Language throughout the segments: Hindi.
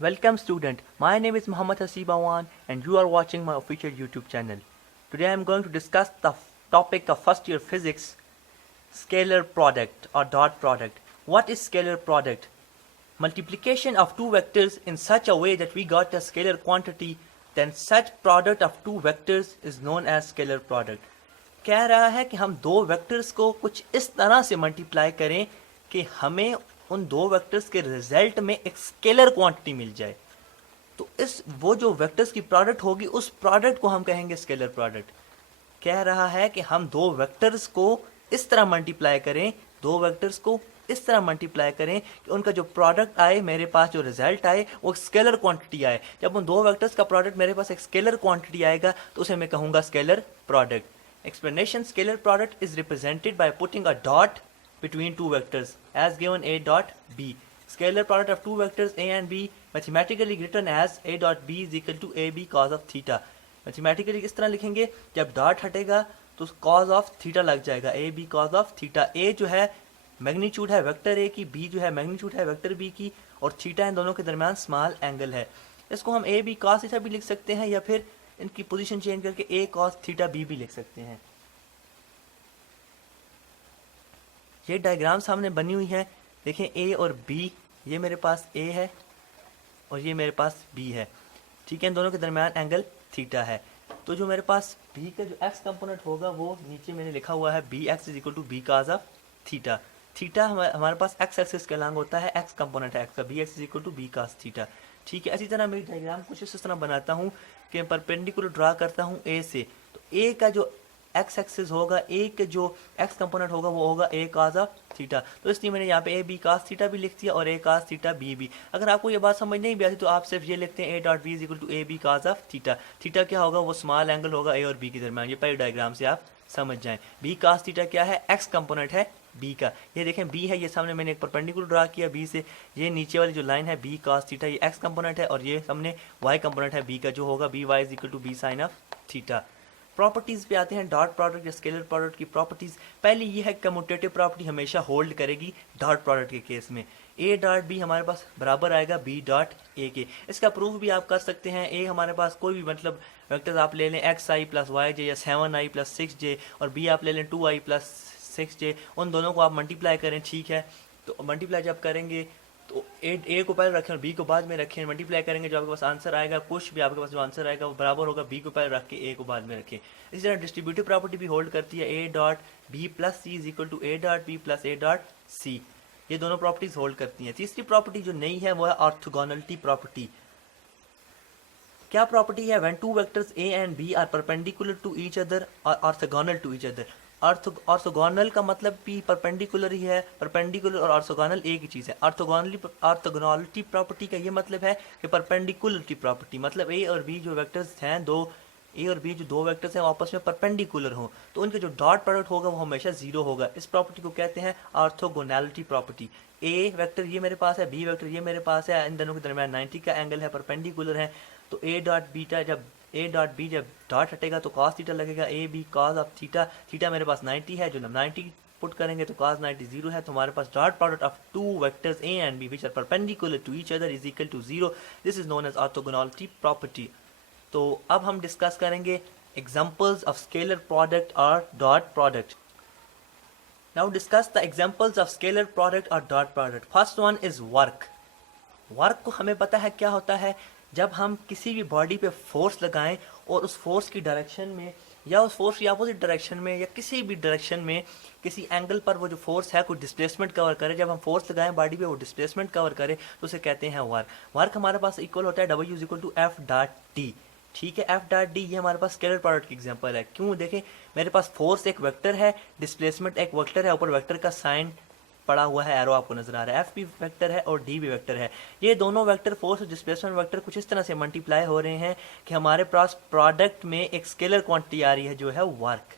Welcome student, my name is Muhammad Hasib Awan and you are watching my official YouTube channel. Today I am going to discuss the topic of first year physics, scalar product or dot product. What is scalar product? Multiplication of two vectors in such a way that we got a scalar quantity, then such product of two vectors is known as scalar product. कह रहा है कि हम दो वेक्टर्स को कुछ इस तरह से मल्टीप्लाई करें कि हमें उन दो वेक्टर्स के रिजल्ट में एक स्केलर क्वांटिटी मिल जाए, तो इस वो जो वेक्टर्स की प्रोडक्ट होगी उस प्रोडक्ट को हम कहेंगे स्केलर प्रोडक्ट. कह रहा है कि हम दो वेक्टर्स को इस तरह मल्टीप्लाई करें, दो वेक्टर्स को इस तरह मल्टीप्लाई करें कि उनका जो प्रोडक्ट आए, मेरे पास जो रिजल्ट आए वो स्केलर क्वांटिटी आए. जब उन दो वेक्टर्स का प्रोडक्ट मेरे पास एक स्केलर क्वांटिटी आएगा तो उसे मैं कहूँगा scalar product. Explanation: scalar product is represented by putting a dot between two vectors as given a dot b. Scalar product of two vectors a and b mathematically written as a dot b is equal to ab cos of theta. Mathematically किस तरह लिखेंगे? जब डॉट हटेगा तो cos of theta लग जाएगा, a b cos of theta. a जो है मैग्नीट्यूड है वेक्टर a की, b जो है मैग्नीट्यूड है वेक्टर b की, और थीटा इन दोनों के दरमियान स्मॉल एंगल है. इसको हम a b cos थीटा भी लिख सकते हैं या फिर इनकी पोजीशन चेंज करके a cos थीटा b भी लिख सकते हैं. ये डायग्राम सामने बनी हुई है, देखें a और b, ये मेरे पास a है और ये मेरे पास b है, ठीक है. इन दोनों के दरमियान एंगल थीटा है. तो जो मेरे पास b का जो x कंपोनेंट होगा वो नीचे मैंने लिखा हुआ है bx is equal to b cos of theta. Theta हमारे पास x एक्सिस के अलॉन्ग होता है, x कंपोनेंट है x का, bx is equal to b cos theta, ठीक है. इसी तरह मैं डायग्राम कुछ इस तरह बनाता हूँ कि परपेंडिकुलर ड्रा करता हूँ a से, तो a का जो x एक्सिस होगा, a के जो x कंपोनेंट होगा वो होगा a cos ऑफ थीटा. तो इसलिए मैंने यहाँ पे a b cos थीटा भी लिख दिया और a cos थीटा b भी. अगर आपको ये बात समझ नहीं भी आती तो आप सिर्फ ये लिखते हैं a dot b is equal to a b cos of theta. Theta क्या होगा? वो स्मॉल एंगल होगा a और b के दरमियान. ये पहले डायग्राम से आप समझ जाएं. b cos थीटा क्या है? x कंपोनेंट है b का. ये देखें b है, ये सामने मैंने एक परपेंडिकुलर ड्रा किया b से, ये नीचे वाली जो लाइन है b cos थीटा, ये x कंपोनेंट है, और ये सामने y कंपोनेंट है b का जो होगा b y is equal to b sine of theta. Properties पे आते हैं डॉट प्रोडक्ट या स्केलर प्रोडक्ट की प्रॉपर्टीज. पहली ये है कम्यूटेटिव प्रॉपर्टी हमेशा होल्ड करेगी डॉट प्रोडक्ट के केस में. a डॉट b हमारे पास बराबर आएगा b डॉट a के. इसका प्रूफ भी आप कर सकते हैं. a हमारे पास कोई भी मतलब वेक्टर्स आप ले लें xi प्लस वाई जे या 7i प्लस 6j, और b आप ले लें 2i प्लस 6j, उन दोनों को आप मल्टीप्लाई करें, ठीक है. तो मल्टीप्लाई जब करेंगे तो ए को पहले रखें और बी को बाद में रखें, मल्टीप्लाई करेंगे जो आपके पास आंसर आएगा, कुछ भी आपके पास जो आंसर आएगा वो बराबर होगा बी को पहले रख के ए को बाद में रखें. इसी तरह डिस्ट्रीब्यूटिव प्रॉपर्टी भी होल्ड करती है A dot B plus C is equal to A dot B plus A dot C. ये दोनों प्रॉपर्टीज होल्ड करती हैं. तीसरी प्रॉपर्टी जो नहीं है वो है ऑर्थोगोनलिटी प्रॉपर्टी. क्या प्रॉपर्टी है? When two vectors A and B are perpendicular to each other और orthogonal to each other. Orthogonal का मतलब भी परपेंडिकुलर ही है, परपेंडिकुलर और ऑर्थोगोनल एक ही चीज़ है. ऑर्थोगोनलिटी प्रॉपर्टी का ये मतलब है कि परपेंडिकुलरिटी प्रॉपर्टी मतलब ए और बी जो वेक्टर्स हैं, ए और बी जो दो वेक्टर्स हैं वो आपस में परपेंडिकुलर हो तो उनका जो डॉट प्रोडक्ट होगा वो हमेशा जीरो होगा. इस प्रॉपर्टी को कहते हैं ऑर्थोगोनैलिटी प्रॉपर्टी. ए वेक्टर ये मेरे पास है, बी वेक्टर ये मेरे पास है, इन दोनों के दरमियान 90 का एंगल है, परपेंडिकुलर है. तो ए डॉट बीटा जब ए डॉट बी जब डॉट हटेगा तो cos थीटा लगेगा, A B cos of theta. Theta मेरे पास 90 है, जो 90 पुट करेंगे तो cos 90 0 है. तो हमारे पास dot product of two vectors A and B which are perpendicular to each other is equal to 0. This is known as orthogonality property. तो अब हम डिस्कस करेंगे एग्जांपल्स ऑफ स्केलर प्रोडक्ट और dot product. Now discuss the examples of scalar product और dot product. First one is work. Work को हमें पता है क्या होता है. जब हम किसी भी बॉडी पे फोर्स लगाएं और उस फोर्स की डायरेक्शन में या उस फोर्स की अपोजिट डायरेक्शन में या किसी भी डायरेक्शन में किसी एंगल पर वो जो फोर्स है कोई डिस्प्लेसमेंट कवर करे, जब हम फोर्स लगाएं बॉडी पे वो डिस्प्लेसमेंट कवर करे तो उसे कहते हैं वर्क. वर्क हमारे पास इक्वल होता है W is equal to F dot D, ठीक है. एफ डॉट डी ये हमारे पास स्केलर प्रोडक्ट की एग्जांपल है. क्यों? देखें मेरे पास फोर्स एक वेक्टर है, डिस्प्लेसमेंट एक वेक्टर है, ऊपर वेक्टर का साइन पड़ा हुआ है, एरो आपको नजर आ रहा है. एफ भी वेक्टर है और डी भी वेक्टर है. ये दोनों वेक्टर फोर्स और डिस्प्लेसमेंट वेक्टर कुछ इस तरह से मल्टीप्लाई हो रहे हैं कि हमारे पास प्रोडक्ट में एक स्केलर क्वांटिटी आ रही है जो है वर्क.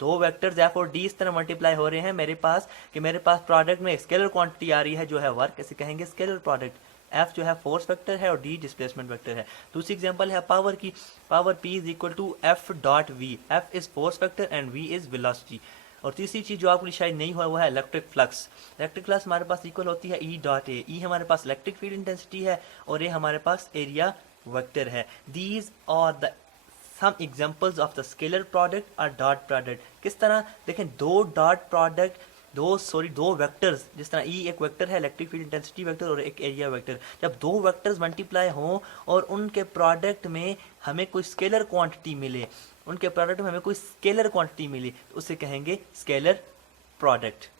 दो वेक्टर्स एफ और डी इस तरह मल्टीप्लाई हो रहे हैं मेरे पास कि मेरे पास प्रोडक्ट में एक स्केलर क्वांटिटी आ रही है जो है वर्क. इसे कहेंगे स्केलर प्रोडक्ट. एफ जो है फोर्स वेक्टर है और डी डिस्प्लेसमेंट वेक्टर है. दूसरी एग्जांपल है पावर की. Power P is equal to F dot V. F is force vector and V is velocity. और तीसरी चीज़ जो आपको शायद नहीं हुआ वो है इलेक्ट्रिक फ्लक्स। इलेक्ट्रिक फ्लक्स हमारे पास इक्वल होती है ई डॉट ए। ई हमारे पास इलेक्ट्रिक फील्ड इंटेंसिटी है और ए हमारे पास एरिया वेक्टर है। These are the some examples of the scalar product और डॉट प्रोडक्ट। किस तरह देखें, दो वेक्टर्स, जिस तरह ई एक वेक्टर है, इलेक्ट्रिक फील्ड इंटेंसिटी वेक्टर, और एक एरिया वेक्टर, जब दो वेक्टर्स मल्टीप्लाई हों और उनके प्रोडक्ट में हमें कोई स्केलर क्वांटिटी मिले, तो उसे कहेंगे स्केलर प्रोडक्ट।